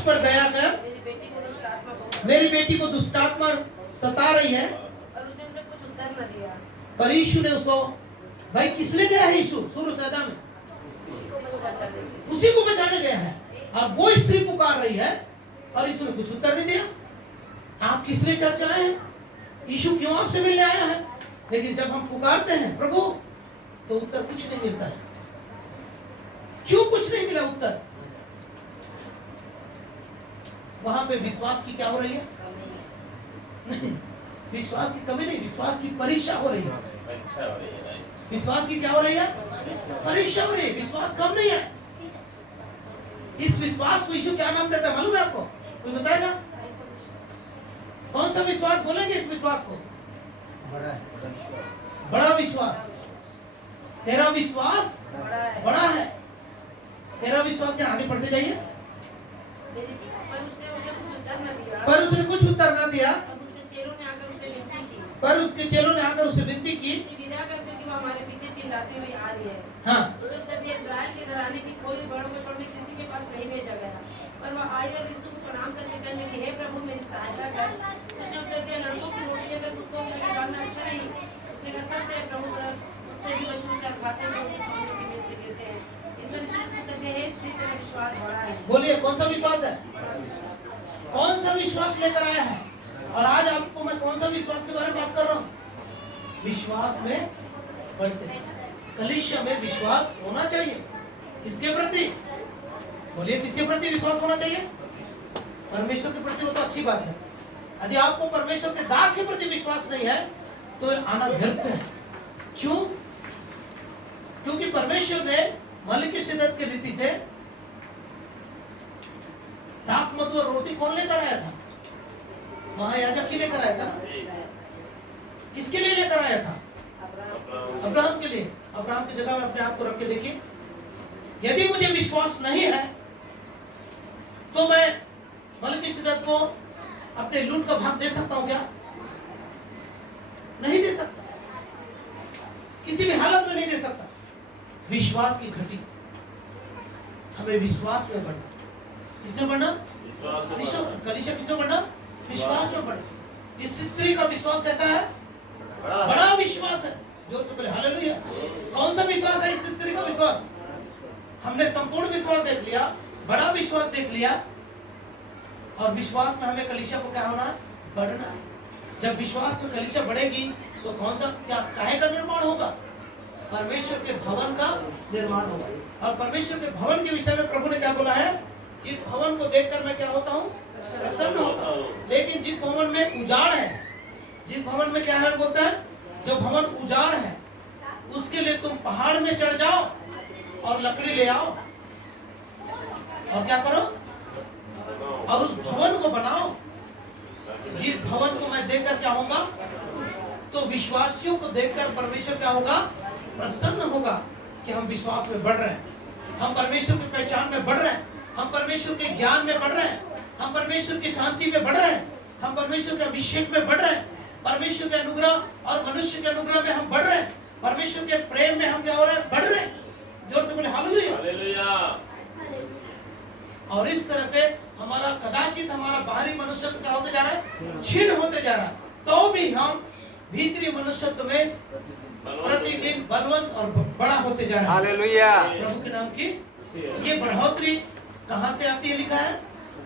पर दया कर, मेरी बेटी को दुष्ट आत्मा सता रही है। और उसने उसे कुछ उत्तर न दिया। पर यीशु ने उसको, भाई किसने गया है यीशु सूर्य सैदा में? उसी को बचाने गया है। अब वो स्त्री पुकार रही है और यीशु ने कुछ उत्तर नहीं दिया। आप किस लिए चर्च आए हैं? यीशु क्यों आपसे मिलने आया है? लेकिन जब हम पुकारते हैं प्रभु, तो उत्तर कुछ नहीं मिलता है। क्यों कुछ नहीं मिला उत्तर? वहां पे विश्वास की क्या हो रही है? नहीं, विश्वास की कमी नहीं, विश्वास की परीक्षा हो रही है। विश्वास की क्या हो रही है? परीक्षा हो रही है। विश्वास कम नहीं है। इस विश्वास को यीशु क्या नाम देता है मालूम है आपको? कोई बताएगा? कौन सा विश्वास बोलेंगे इस विश्वास को? बड़ा विश्वास। तेरा विश्वास बड़ा है। तेरा विश्वास क्या? आगे पढ़ते जाइए। पर उसने उसे कुछ उत्तर न दिया। पर उसने कुछ उत्तर न दिया। तब उसके चेलों ने आकर उसे विनती की। पर उसके चेलों ने आकर उसे विनती की। उसकी विदा करते कि वो हमारे पीछे चिल्लाती हुई आ रही है। हाँ। उसने उत्तर दिया, इस्राएल के घराने की कोई बड़ों को छोड़कर किसी के पास नहीं भेजा गया। पर वह आई और यीशु को प्रणाम करके कहने लगी, हे प्रभु मेरी सहायता कर। उसने उत्तर दिया, लड़कों की रोटी अगर कुत्तों में डालना अच्छा नहीं। उसने कहा, सत्य है प्रभु, पर कुत्ते भी बच्चों चर खाते हैं, उनके स्वामियों के मेज से गिरते हैं। इसमें यीशु ने उत्तर दिया, हे स्त्री, तेरा विश्वास बड़ा है। बोलिए कौन सा विश्वास है? बड़ा विश्वास। कौन सा विश्वास लेकर आया है? और आज आपको मैं कौन सा विश्वास के बारे में बात कर रहा हूँ? विश्वास में बढ़ते हैं। कलीसिया में विश्वास होना चाहिए। किसके प्रति? बोलिए किसके प्रति विश्वास होना चाहिए? परमेश्वर के प्रति। वो तो अच्छी बात है। यदि आपको परमेश्वर के दास के प्रति विश्वास नहीं है तो आना व्यर्थ है। क्यों? क्योंकि परमेश्वर ने मलिकिसिदक की रीति से दाख मधु और रोटी कौन लेकर आया था? महायाजक ही लेकर आया था। किसके लिए लेकर आया था? अब्राहम के लिए। अब्राहम की जगह में अपने आप को रख के देखिए। यदि मुझे विश्वास नहीं है तो मैं मलिकिसिदक को अपने लूट का भाग दे सकता हूं क्या? नहीं दे सकता। किसी भी हालत में नहीं दे सकता। विश्वास की घटी। हमें विश्वास में बढ़ना। किसमें बढ़ना? विश्वास। कलीसिया किसमें बढ़ना? विश्वास में बढ़ना। इस स्त्री का विश्वास कैसा है? बड़ा विश्वास है। जोर से बोले हालेलुया। कौन सा विश्वास है इस स्त्री का विश्वास? हमने संपूर्ण विश्वास देख लिया, बड़ा विश्वास देख लिया। और विश्वास में हमें कलीसिया को क्या होना है? बढ़ना है। जब विश्वास में कलीसिया बढ़ेगी तो कौन सा क्या काहे का निर्माण होगा? परमेश्वर के भवन का निर्माण होगा। और परमेश्वर के भवन के विषय में प्रभु ने क्या बोला है? जिस भवन को देखकर मैं क्या होता हूँ? प्रसन्न होता हूँ। लेकिन जिस भवन में उजाड़ है, जिस भवन में क्या है बोलता है? जो भवन उजाड़ है उसके लिए तुम पहाड़ में चढ़ जाओ और लकड़ी ले आओ और क्या करो? और उस भवन को बनाओ। जिस भवन को मैं देखकर क्या होगा? तो विश्वासियों को देखकर परमेश्वर क्या होगा? प्रसन्न होगा कि हम विश्वास में बढ़ रहे हैं, हम परमेश्वर की पहचान में बढ़ रहे हैं, हम परमेश्वर के ज्ञान में बढ़ रहे हैं, हम परमेश्वर की शांति में बढ़ रहे हैं, हम परमेश्वर के अभिषेक में बढ़ रहे हैं, परमेश्वर के अनुग्रह और मनुष्य के अनुग्रह में हम बढ़ रहे हैं, परमेश्वर के प्रेम में हम क्या हो रहे हैं? बढ़ रहे हैं। जोर से बोले हालेलुया। और इस तरह से हमारा कदाचित हमारा बाहरी मनुष्यत्व क्या होते जा रहा है? क्षीण होते जा रहा है। तो भी हम भीतरी मनुष्यत्व में प्रतिदिन बलवंत और बड़ा होते जा रहे हैं। हालेलुया। प्रभु के नाम की ये बढ़ोतरी कहां से आती है? लिखा है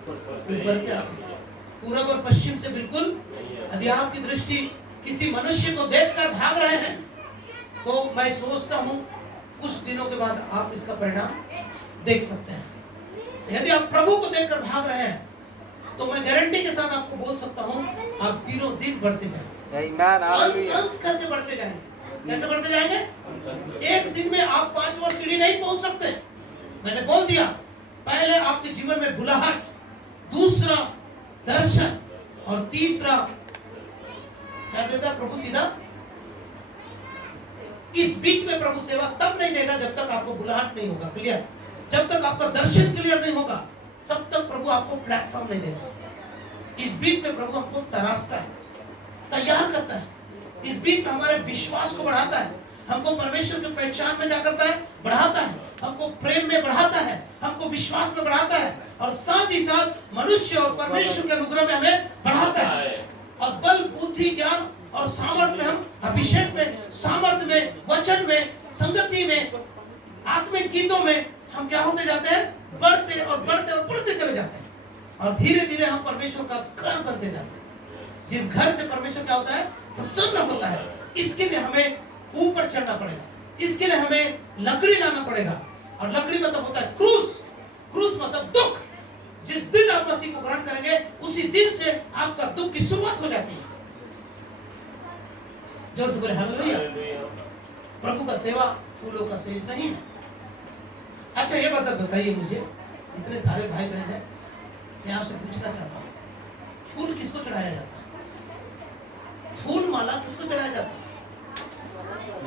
ऊपर से आती है, पूरब और पश्चिम से बिल्कुल। यदि आपकी दृष्टि किसी मनुष्य को देखकर भाग रहे हैं तो मैं सोचता हूं कुछ दिनों के बाद आप इसका परिणाम देख सकते हैं। यदि आप प्रभु को देखकर भाग रहे हैं तो मैं गारंटी के साथ आपको बोल सकता हूं आप दिनों दिन बढ़ते जाएंगे, अंश करके बढ़ते जाएंगे। कैसे बढ़ते जाएंगे? एक दिन में आप 5वां सीढ़ी नहीं पहुंच सकते। मैंने बोल दिया, पहले आपके जीवन में बुलाहट, दूसरा दर्शन और तीसरा क्या देता है प्रभु? सीधा। इस बीच में प्रभु सेवा तब नहीं देगा जब तक आपको बुलाहट नहीं होगा, क्लियर? जब तक आपका दर्शन क्लियर नहीं होगा तब तक प्रभु आपको प्लेटफॉर्म नहीं देगा। इस बीच में प्रभु हमको तराशता है, तैयार करता है। इस बीच में हमारे विश्वास को बढ़ाता है, हमको परमेश्वर की पहचान में क्या करता है? बढ़ाता है। हमको प्रेम में बढ़ाता है, हमको विश्वास में बढ़ाता है, और साथ ही साथ मनुष्य और परमेश्वर के अनुग्रह में हमें बढ़ाता है। और बल, बुद्धि, ज्ञान और सामर्थ्य में, हम अभिषेक में, सामर्थ्य में, वचन में, संगति में, आत्मिक गीतों में हम क्या होते जाते हैं? बढ़ते और बढ़ते और बढ़ते चले जाते हैं, और धीरे धीरे हम परमेश्वर का घर बनते जाते हैं। जिस घर से परमेश्वर क्या होता है? प्रसन्न होता है। इसके लिए हमें ऊपर चढ़ना पड़ेगा, इसके लिए हमें लकड़ी लाना पड़ेगा, और लकड़ी मतलब होता है क्रूस। क्रूस मतलब दुख। जिस दिन आप मसीह को ग्रहण करेंगे उसी दिन से आपका दुख की शुरुआत हो जाती है। जोर से बोले हालेलुया। प्रभु का सेवा फूलों का सेज नहीं है। अच्छा ये बताइए मुझे, इतने सारे भाई बहन हैं, मैं आपसे पूछना चाहता हूँ, फूल किसको चढ़ाया जाता है? फूल माला किसको चढ़ाया जाता है?